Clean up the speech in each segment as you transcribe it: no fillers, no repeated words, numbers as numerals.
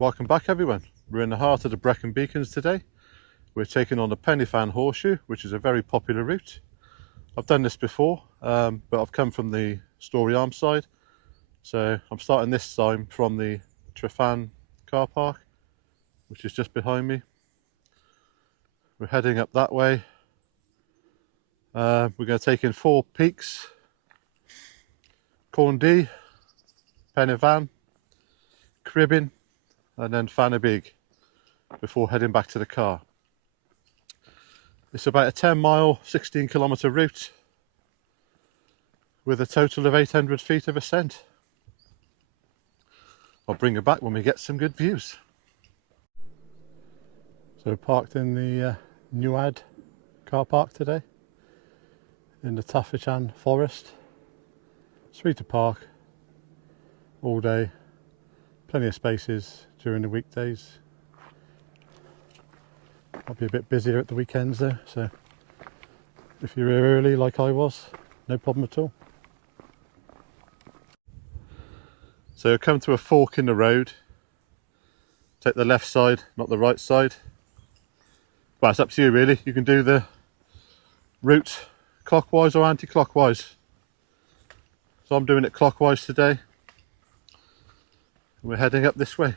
Welcome back everyone. We're in the heart of the Brecon Beacons today. We're taking on the Taf Fechan Horseshoe, which is a very popular route. I've done this before, but I've come from the Story Arm side. So I'm starting this time from the Taf Fechan car park, which is just behind me. We're heading up that way. We're going to take in 4 peaks: Corndy, Fechan, Cribyn, and then Fanabig before heading back to the car. It's about a 10-mile, 16-kilometre route with a total of 800 feet of ascent. I'll bring you back when we get some good views. So parked in the Newad car park today in the Taf Fechan Forest. Sweet to park all day, plenty of spaces during the weekdays. I'll be a bit busier at the weekends though, so if you're here early like I was, no problem at all. So come to a fork in the road, take the left side, not the right side. Well, it's up to you really. You can do the route clockwise or anti-clockwise. So I'm doing it clockwise today. We're heading up this way.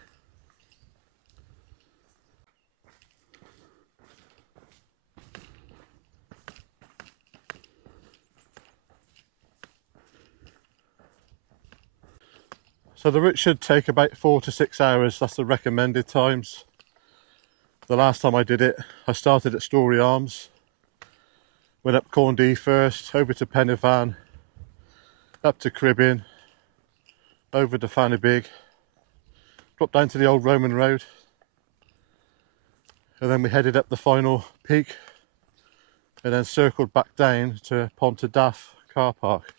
So the route should take about 4 to 6 hours. That's the recommended times. The last time I did it, I started at Story Arms, went up Corndy first, over to Fechan, up to Cribyn, over to Fanabig, dropped down to the old Roman road, and then we headed up the final peak and then circled back down to Pontedaf car park,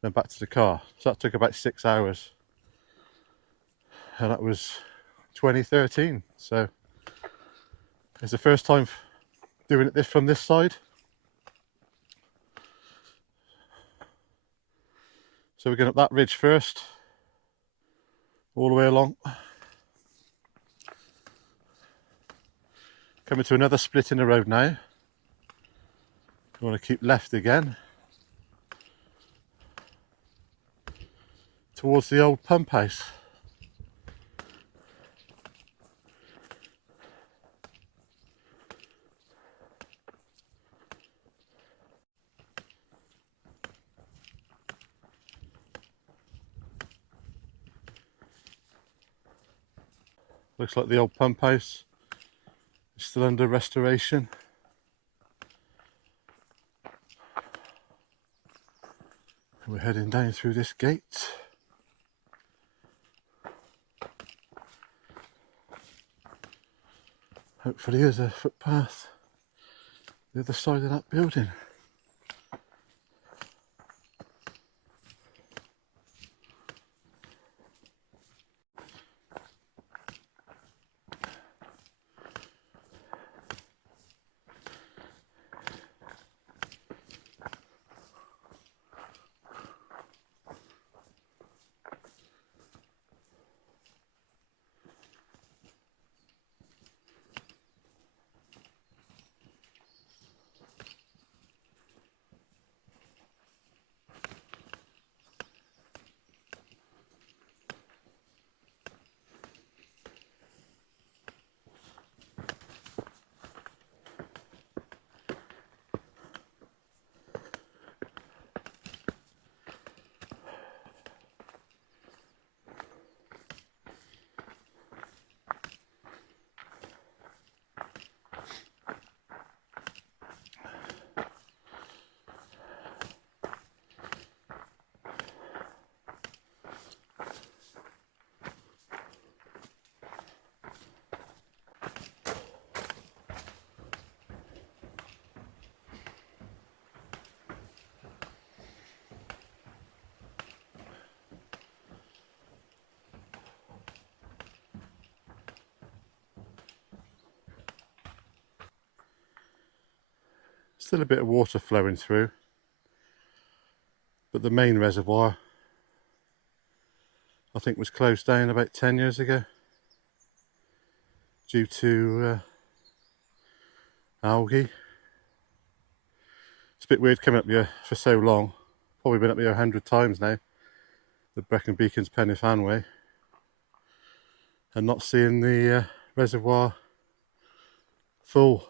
then back to the car. So that took about 6 hours. And that was 2013, so it's the first time doing it from this side. So we're going up that ridge first, all the way along. Coming to another split in the road now. We want to keep left again towards the old pump house. Looks like the old pump house is still under restoration. And we're heading down through this gate. Hopefully there's a footpath the other side of that building. Still a bit of water flowing through, but the main reservoir I think was closed down about 10 years ago. due to algae. It's a bit weird coming up here for so long. Probably been up here 100 times now, the Brecon Beacons Pen-y-Fan way, and not seeing the reservoir full.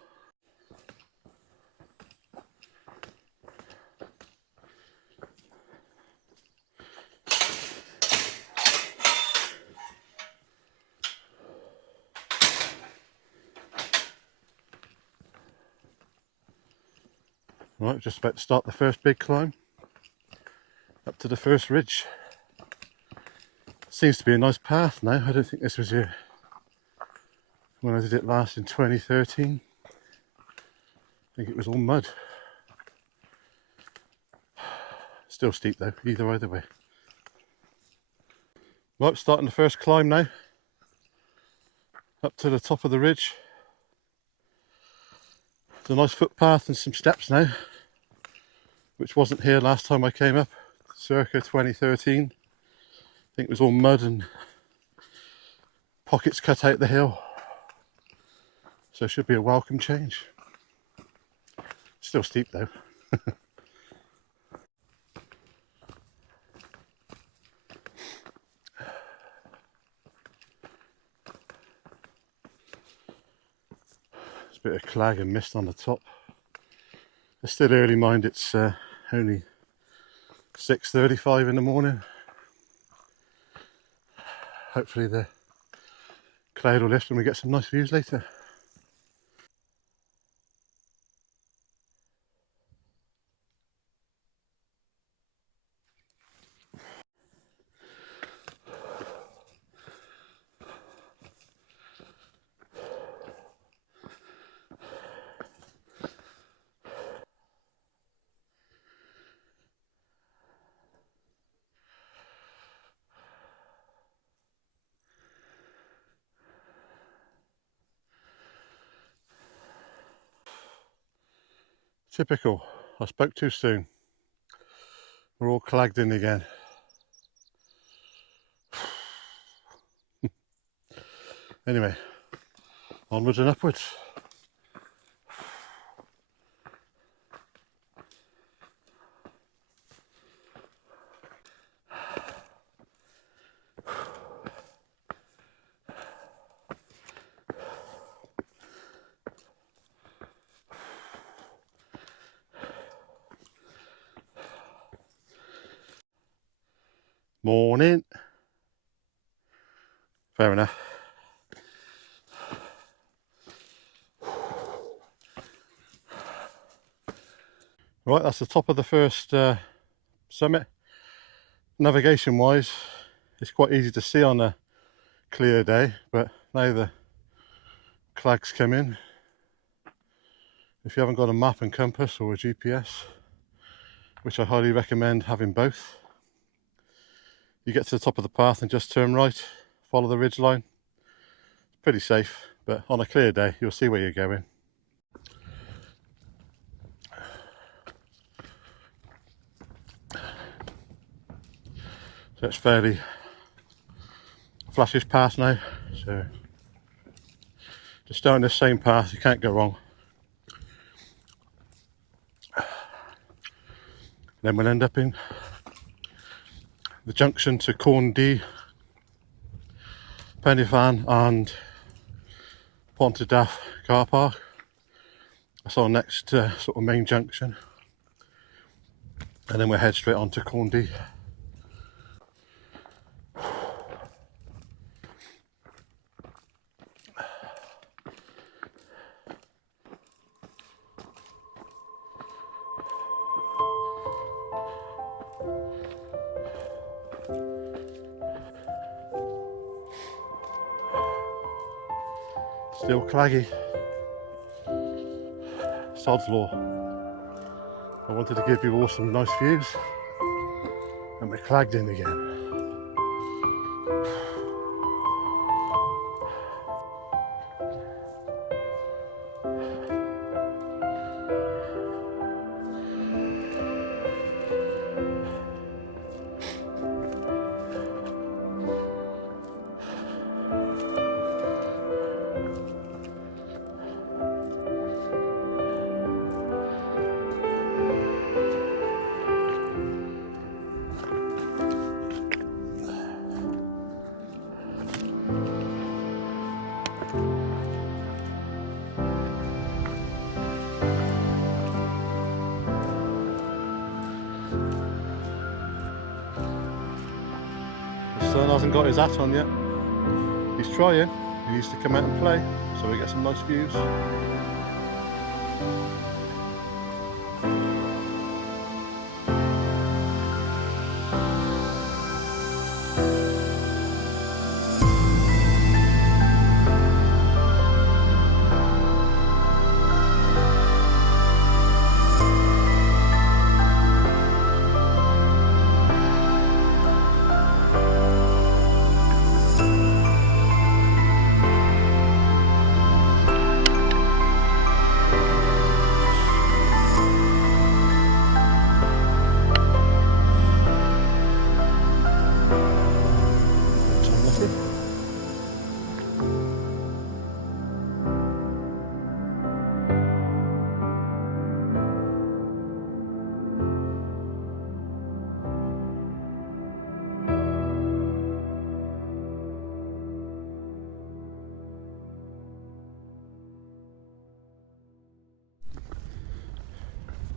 Right, just about to start the first big climb up to the first ridge. Seems to be a nice path now. I don't think this was here when I did it last in 2013. I think it was all mud. Still steep though, either way. Right, starting the first climb now. Up to the top of the ridge. It's a nice footpath and some steps now, which wasn't here last time I came up, circa 2013. I think it was all mud and pockets cut out the hill. So it should be a welcome change. Still steep though. There's a bit of clag and mist on the top. It's still early, mind, it's only 6:35 in the morning. Hopefully the cloud will lift and we get some nice views later. Typical, I spoke too soon. We're all clagged in again. Anyway, onwards and upwards. Morning. Fair enough. Right, that's the top of the first summit. Navigation wise, it's quite easy to see on a clear day, but now the clags come in. If you haven't got a map and compass or a GPS, which I highly recommend having both, you get to the top of the path and just turn right, follow the ridge line. It's pretty safe, but on a clear day you'll see where you're going. So it's fairly flashish path now, so just down this same path, you can't go wrong. Then we'll end up in the junction to Cribyn, Pen-y-Fan and Taf car park. That's our next sort of main junction, and then we'll head straight on to Cribyn. Still claggy. Sod's law. I wanted to give you all some nice views, and we're clagged in again. son hasn't got his hat on yet. He's trying. He needs to come out and play so we get some nice views.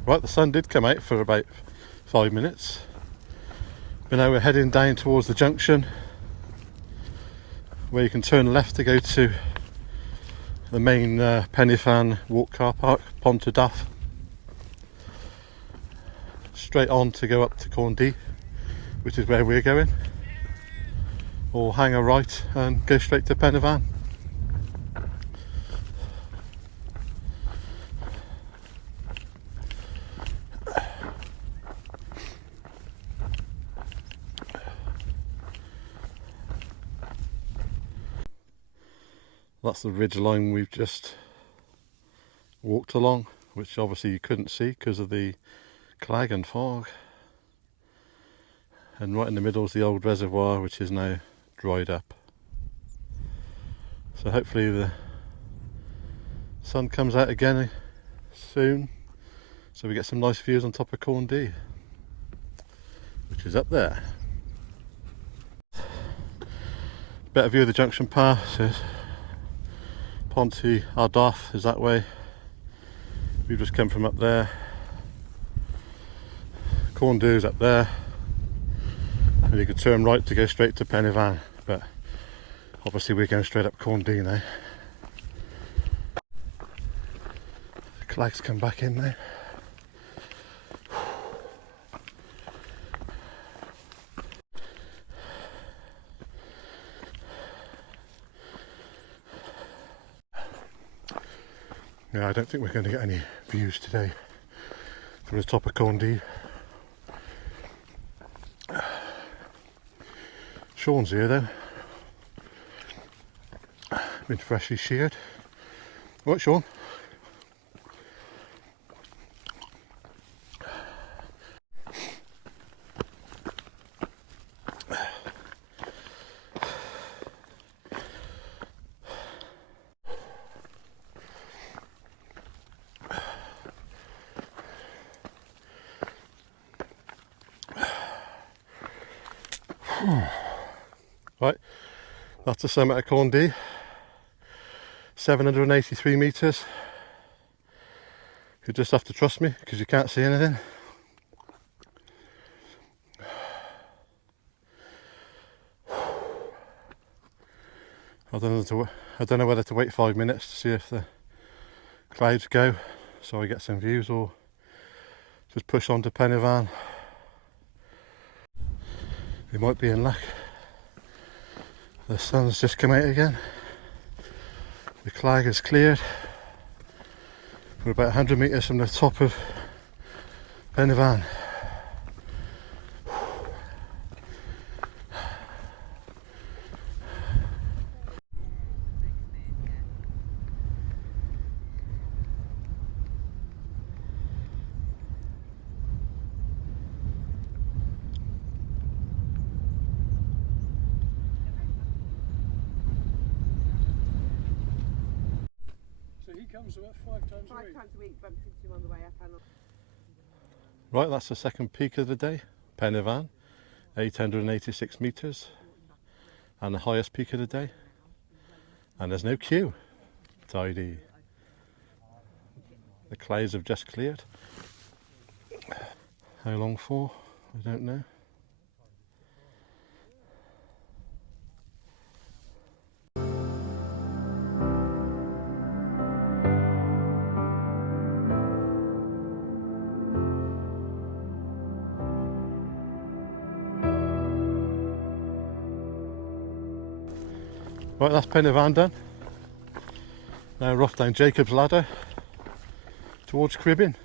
Right, the sun did come out for about 5 minutes, but now we're heading down towards the junction where you can turn left to go to the main Pen y Fan walk car park, Pont y Taf. Straight on to go up to Cribyn, which is where we're going, or hang a right and go straight to Pen y Fan. That's the ridge line we've just walked along, which obviously you couldn't see because of the clag and fog. And right in the middle is the old reservoir, which is now dried up. So hopefully the sun comes out again soon, so we get some nice views on top of Cribyn, which is up there. Better view of the junction path. So Pont y Taf is that way. We've just come from up there. Cribyn is up there, and you can turn right to go straight to Pen y Fan, but obviously we're going straight up Cribyn now. The clag's come back in now. Yeah, I don't think we're going to get any views today from the top of Cribyn. Sean's here though, been freshly sheared. What, Sean? Right, that's the summit of Cribyn, 783 metres. You just have to trust me because you can't see anything. I don't know whether to wait 5 minutes to see if the clouds go so I get some views, or just push on to Pen y Fan. We might be in luck. The sun's just come out again. The clag is cleared. We're about 100 metres from the top of Pen y Fan. Comes about 5 times a week. 5 times a week, bumps into him on the way up and on. Right, that's the second peak of the day, Pen y Fan, 886 metres, and the highest peak of the day. And there's no queue. Tidy. The clouds have just cleared. How long for? I don't know. Right, that's Pen y Fan done. Now we're off down Jacob's Ladder towards Cribyn.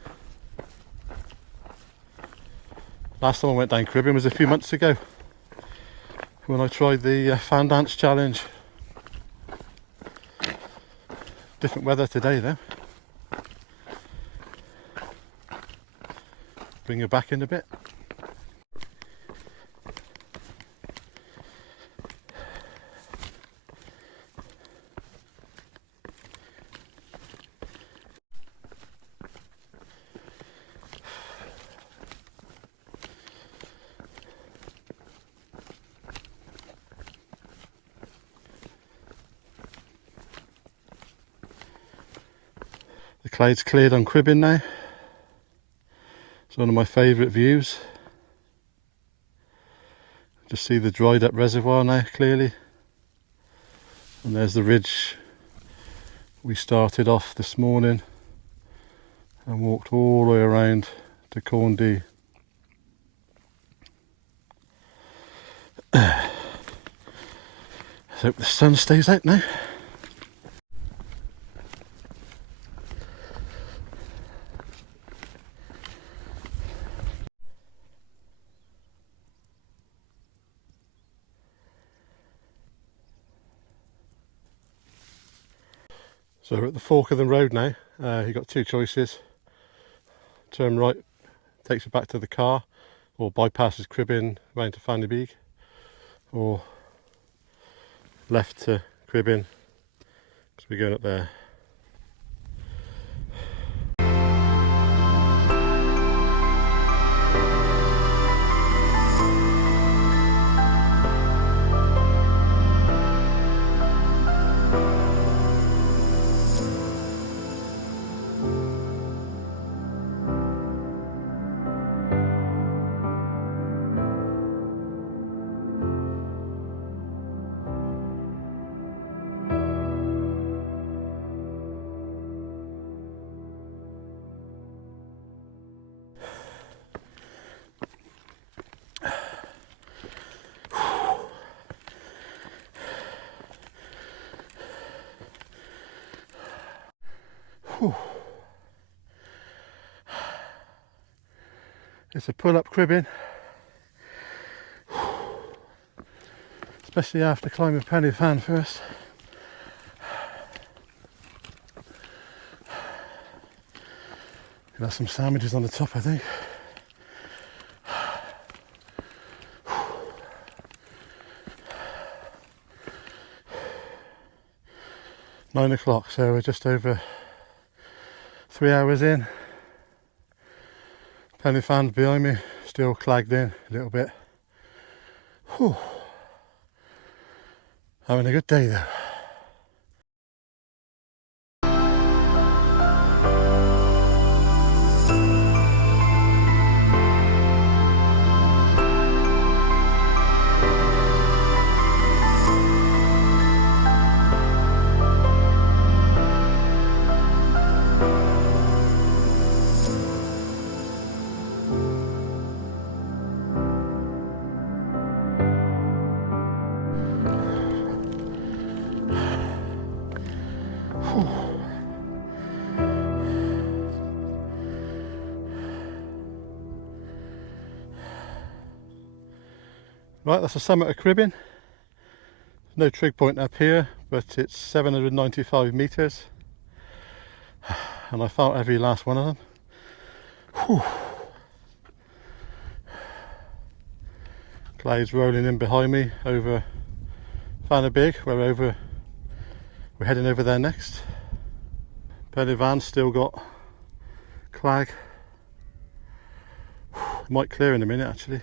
Last time I went down Cribyn was a few months ago when I tried the fan dance challenge. Different weather today though. Bring her back in a bit. The cloud's cleared on Cribyn now. It's one of my favourite views. Just see the dried up reservoir now clearly. And there's the ridge we started off this morning and walked all the way around to Corndee. Let's hope the sun stays out now. So we're at the fork of the road now. You've got two choices. Turn right takes you back to the car, or bypasses Cribyn round to Fechan, or left to Cribyn because we're going up there. Whew. It's a pull up Cribyn, especially after climbing Pen y Fan Forest. Got some sandwiches on the top, I think. 9 o'clock, so we're just over 3 hours in. Pen y Fan behind me, still clagged in a little bit. Whew. Having a good day though. Right, that's the summit of Cribyn. No trig point up here, but it's 795 metres. And I felt every last one of them. Whew. Clouds rolling in behind me over Fechan, we're heading over there next. Pen y Fan's still got clag. Might clear in a minute actually.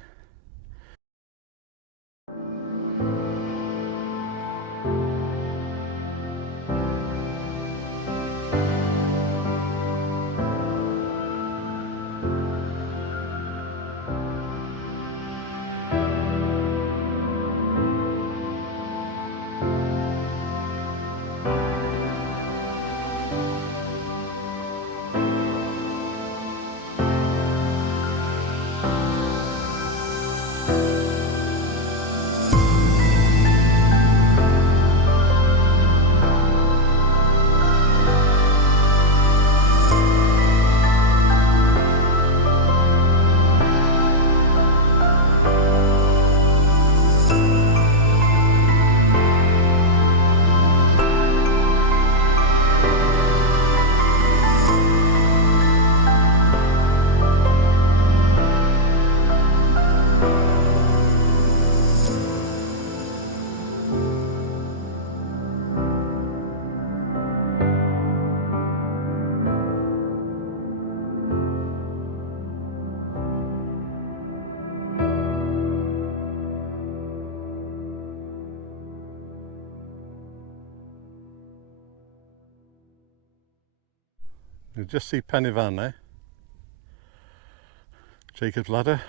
You just see Pen y Fan there. Jacob's Ladder.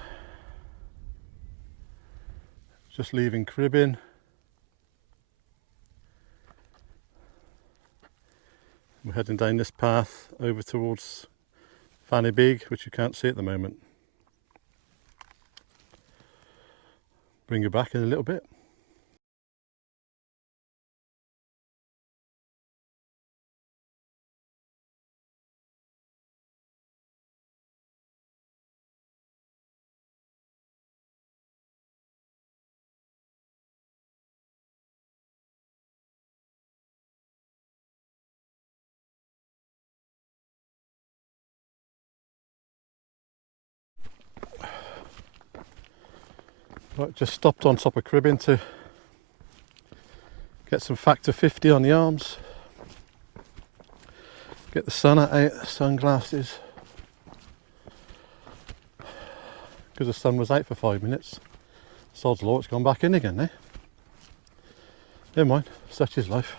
Just leaving Cribyn. We're heading down this path over towards Fechan Big, which you can't see at the moment. Bring you back in a little bit. Right, just stopped on top of Cribyn to get some factor 50 on the arms. Get the sun out, sunglasses. Because the sun was out for 5 minutes. Sod's law, it's gone back in again, eh? Never mind, such is life.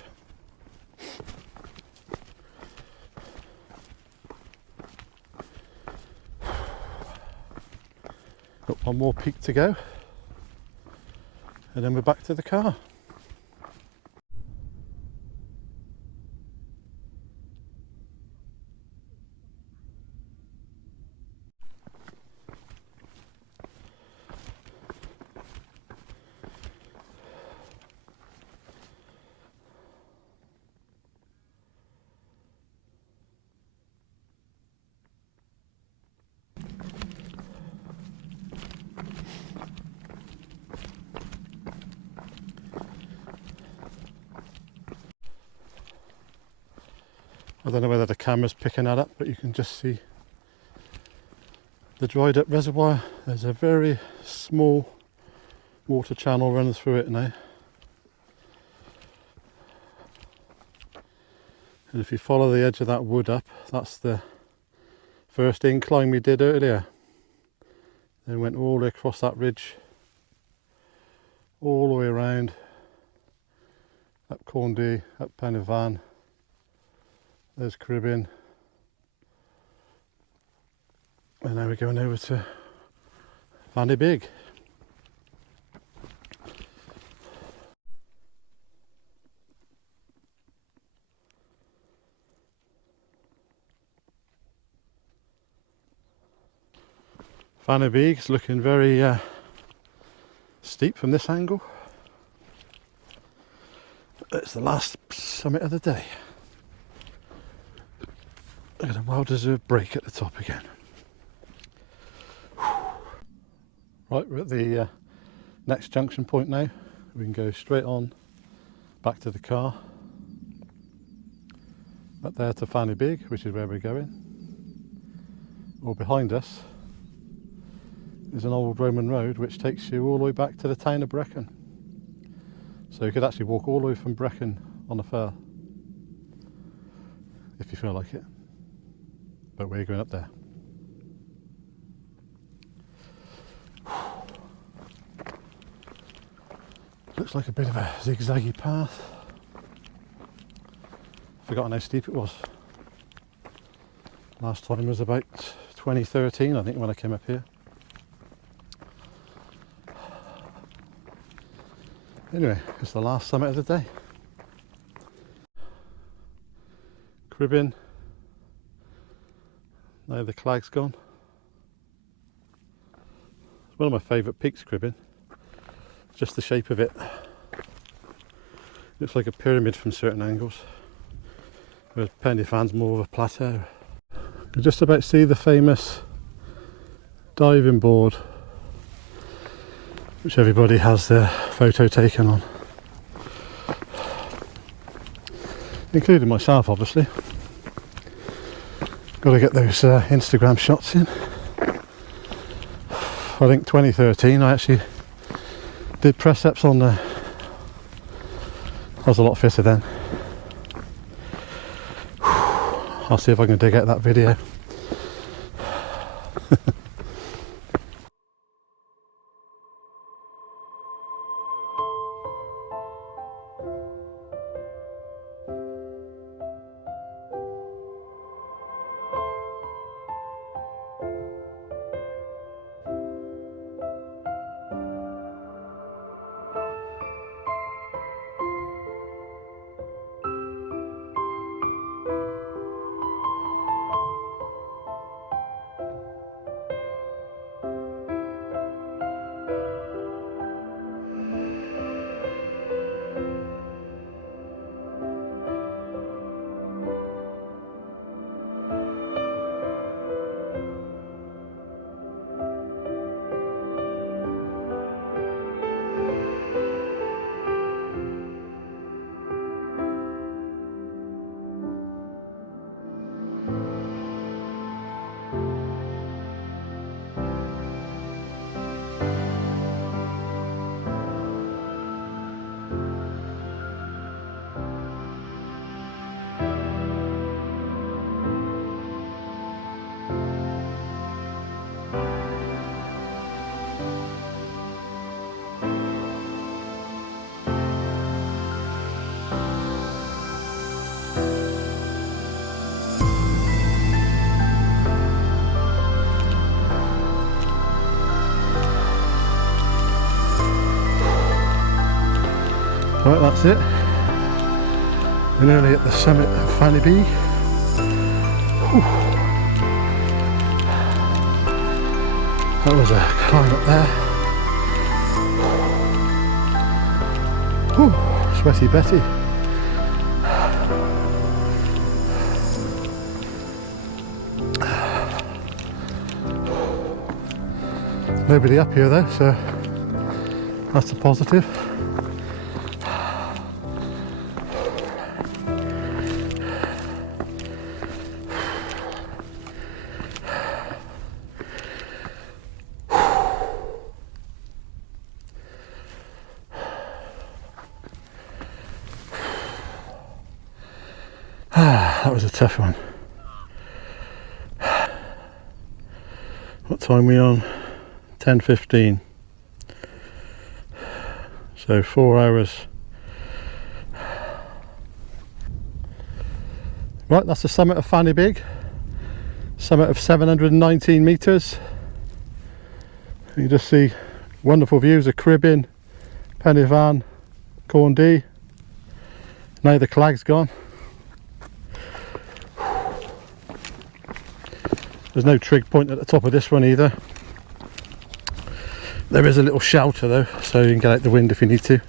Got one more peak to go. And then we're back to the car. I don't know whether the camera's picking that up, but you can just see the dried up reservoir. There's a very small water channel running through it now. And if you follow the edge of that wood up, that's the first incline we did earlier. Then went all the way across that ridge, all the way around, up Corndy, up Pen y Fan. There's Cribyn. And now we're going over to Fechan Big. Fechan Big is looking very steep from this angle. It's the last summit of the day. Look at a well-deserved break at the top again. Right, we're at the next junction point now. We can go straight on back to the car. Up there to Fechan Big, which is where we're going. Or behind us is an old Roman road which takes you all the way back to the town of Brecon. So you could actually walk all the way from Brecon on the fell if you feel like it. But we're going up there. Looks like a bit of a zigzaggy path. Forgotten how steep it was. Last time was about 2013, I think, when I came up here. Anyway, it's the last summit of the day. Cribyn. Now the clag's gone. It's one of my favourite peaks, Cribyn. Just the shape of it. Looks like a pyramid from certain angles. Whereas Pen y Fan's more of a plateau. You just about see the famous diving board, which everybody has their photo taken on. Including myself, obviously. Got to get those Instagram shots in. I think 2013 I actually did press ups on the... I was a lot fitter then. I'll see if I can dig out that video. Right, that's it. We're nearly at the summit of Fanny Beag. That was a climb up there. Whew, sweaty Betty. Nobody up here though, so that's a positive. That was a tough one. What time are we on? 10:15. So 4 hours. Right, that's the summit of Fanny Beag. Summit of 719 metres. You just see wonderful views of Cribyn, Pennyvan, Corndee. Now the Clag's gone. There's no trig point at the top of this one either. There is a little shelter though, so you can get out the wind if you need to.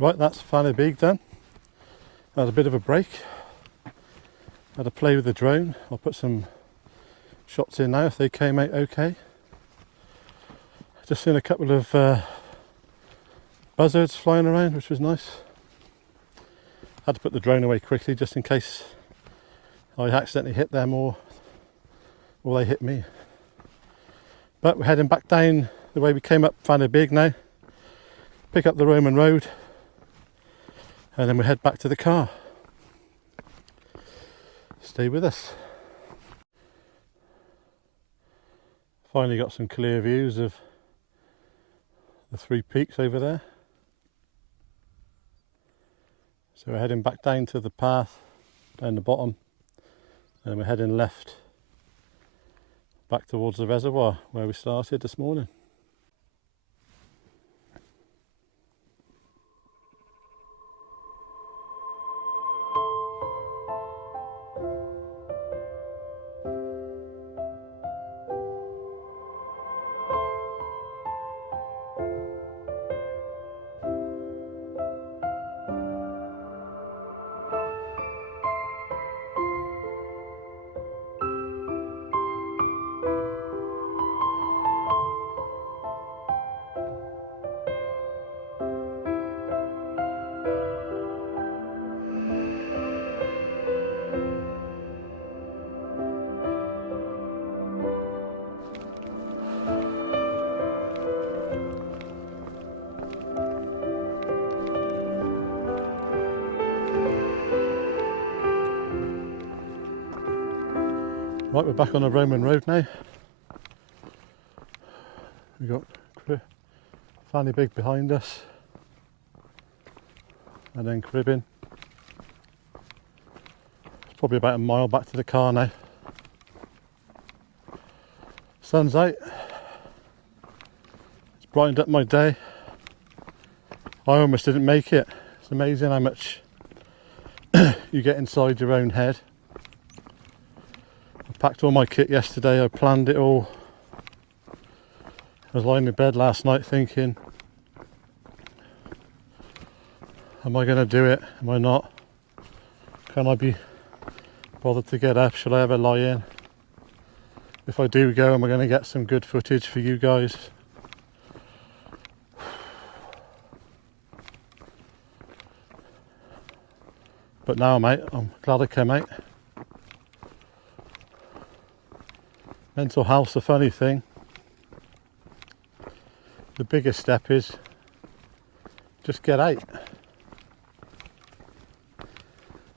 Right, that's Fanny Beag done. Had a bit of a break. Had a play with the drone. I'll put some shots in now if they came out okay. Just seen a couple of buzzards flying around, which was nice. Had to put the drone away quickly just in case I accidentally hit them or they hit me. But we're heading back down the way we came up Fanny Beag now. Pick up the Roman road. And then we head back to the car. Stay with us. Finally got some clear views of the three peaks over there. So we're heading back down to the path down the bottom, and we're heading left back towards the reservoir where we started this morning. Right, we're back on the Roman road now. We've got Fanny Beag behind us, and then Cribyn. It's probably about a mile back to the car now. Sun's out. It's brightened up my day. I almost didn't make it. It's amazing how much you get inside your own head. I packed all my kit yesterday, I planned it all. I was lying in bed last night thinking, Am I going to do it? Am I not? Can I be bothered to get up? Shall I ever lie in? If I do go, am I going to get some good footage for you guys? But now, mate, I'm glad I came out. Mental health's a funny thing. The biggest step is just get out.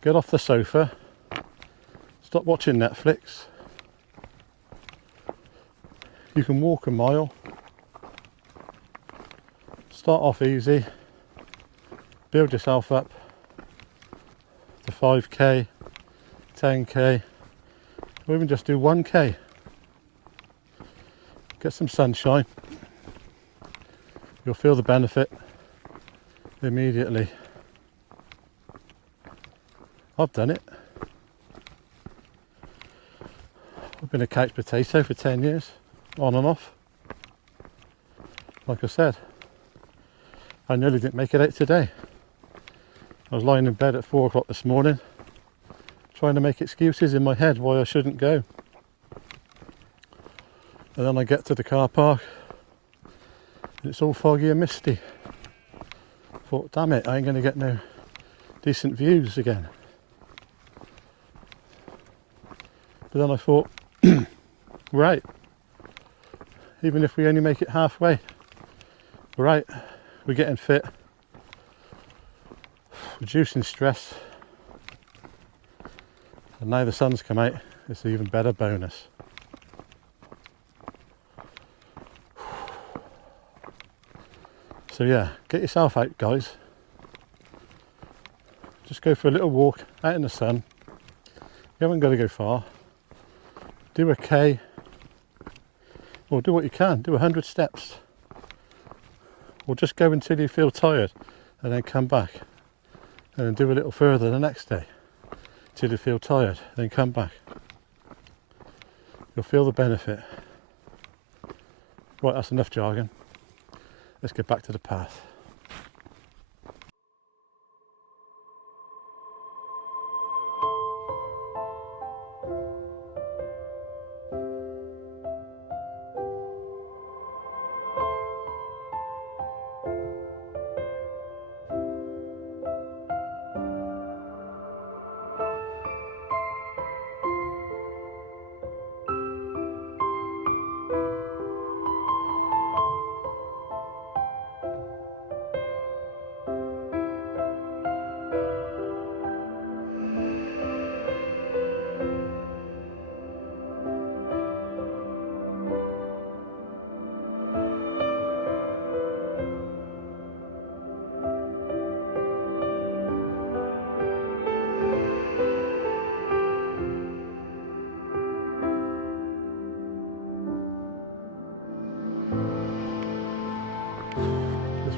Get off the sofa. Stop watching Netflix. You can walk a mile. Start off easy. Build yourself up to 5k, 10k, or even just do 1k. Get some sunshine. You'll feel the benefit immediately. I've done it. I've been a couch potato for 10 years, on and off. Like I said, I nearly didn't make it out today. I was lying in bed at 4 o'clock this morning, trying to make excuses in my head why I shouldn't go. And then I get to the car park, and it's all foggy and misty. I thought, damn it, I ain't going to get no decent views again. But then I thought, right, even if we only make it halfway, right, we're getting fit, reducing stress, and now the sun's come out, it's an even better bonus. So yeah, get yourself out, guys. Just go for a little walk out in the sun. You haven't got to go far. Do a K, or do what you can, do 100 steps. Or just go until you feel tired and then come back. And then do a little further the next day till you feel tired, then come back. You'll feel the benefit. Right, that's enough jargon. Let's get back to the path.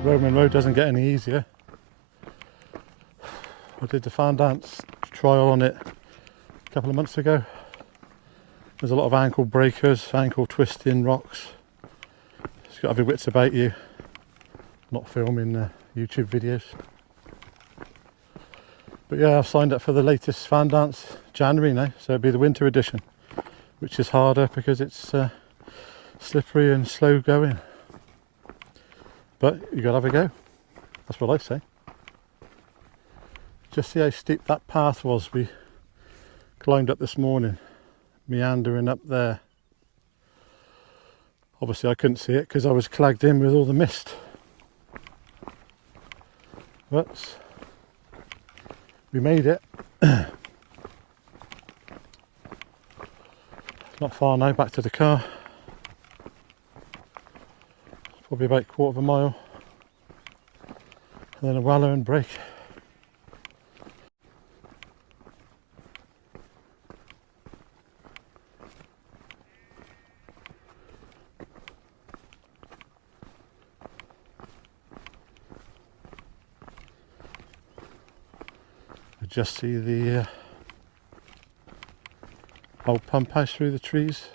Roman road doesn't get any easier. I did the fan dance trial on it a couple of months ago. There's a lot of ankle breakers, ankle twisting rocks. You've got to have your wits about you, not filming YouTube videos. But yeah, I've signed up for the latest fan dance, January now, so it'll be the winter edition, which is harder because it's slippery and slow going. But you got to have a go. That's what I say. Just see how steep that path was we climbed up this morning, meandering up there. Obviously I couldn't see it because I was clagged in with all the mist. But we made it. Not far now, back to the car. Probably about a quarter of a mile, and then a wallow and break. I just see the old pump house through the trees.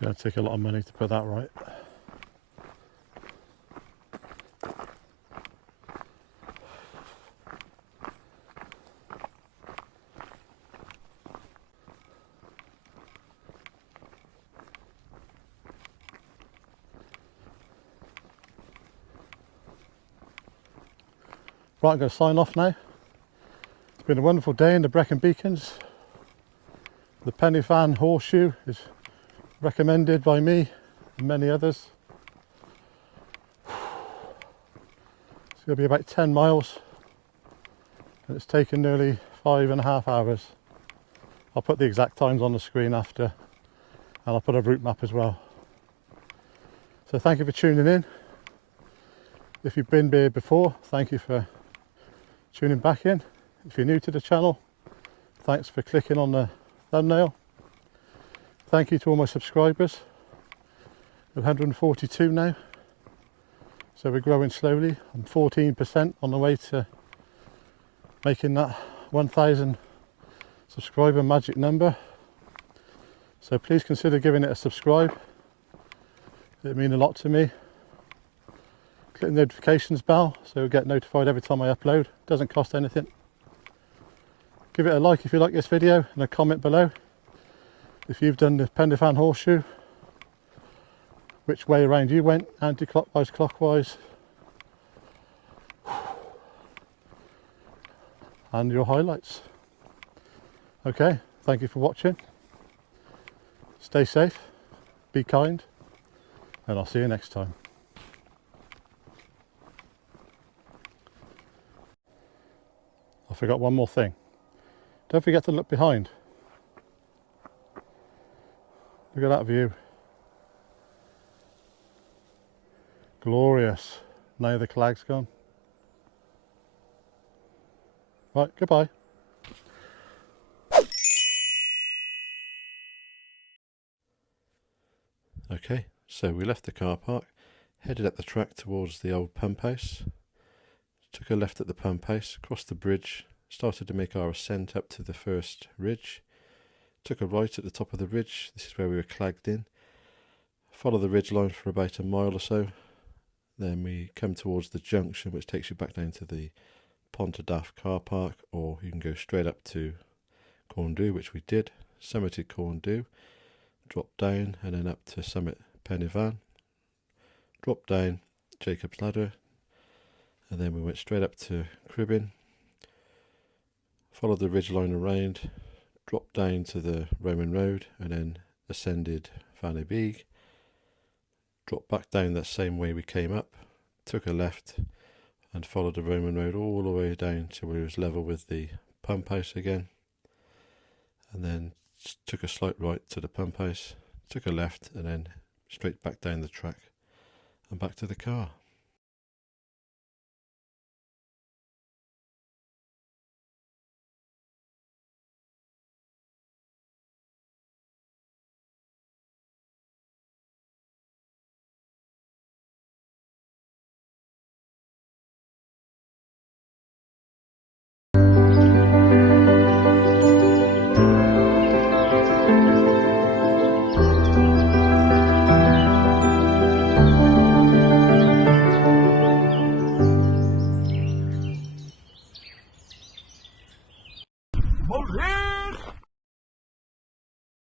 It's going to take a lot of money to put that right. Right, I'm going to sign off now. It's been a wonderful day in the Brecon Beacons. The Fechan Horseshoe is recommended by me and many others. It's going to be about 10 miles and it's taken nearly 5.5 hours. I'll put the exact times on the screen after, and I'll put a route map as well. So thank you for tuning in. If you've been here before, thank you for tuning back in. If you're new to the channel, thanks for clicking on the thumbnail. Thank you to all my subscribers. We're 142 now, so we're growing slowly. I'm 14% on the way to making that 1,000 subscriber magic number. So please consider giving it a subscribe. It'd mean a lot to me. Click the notifications bell so you'll get notified every time I upload. It doesn't cost anything. Give it a like if you like this video and a comment below if you've done the Fechan Horseshoe, which way around you went, anti-clockwise, clockwise, and your highlights. Okay, thank you for watching. Stay safe, be kind, and I'll see you next time. I forgot one more thing. Don't forget to look behind. Look at that view. Glorious. Now the clag's gone. Right, goodbye. Okay, so we left the car park, headed up the track towards the old pump house, took a left at the pump house, crossed the bridge, started to make our ascent up to the first ridge, took a right at the top of the ridge. This is where we were clagged in. Follow the ridge line for about a mile or so, then we come towards the junction, which takes you back down to the Pontadaft car park, or you can go straight up to Corndu, which we did. Summited Corndu, dropped down and then up to summit Fechan, dropped down Jacob's Ladder, and then we went straight up to Cribyn, followed the ridge line around, dropped down to the Roman road and then ascended Fechan Beag, dropped back down that same way we came up, took a left and followed the Roman road all the way down to where it was level with the pump house again, and then took a slight right to the pump house, took a left and then straight back down the track and back to the car. Horseshoe!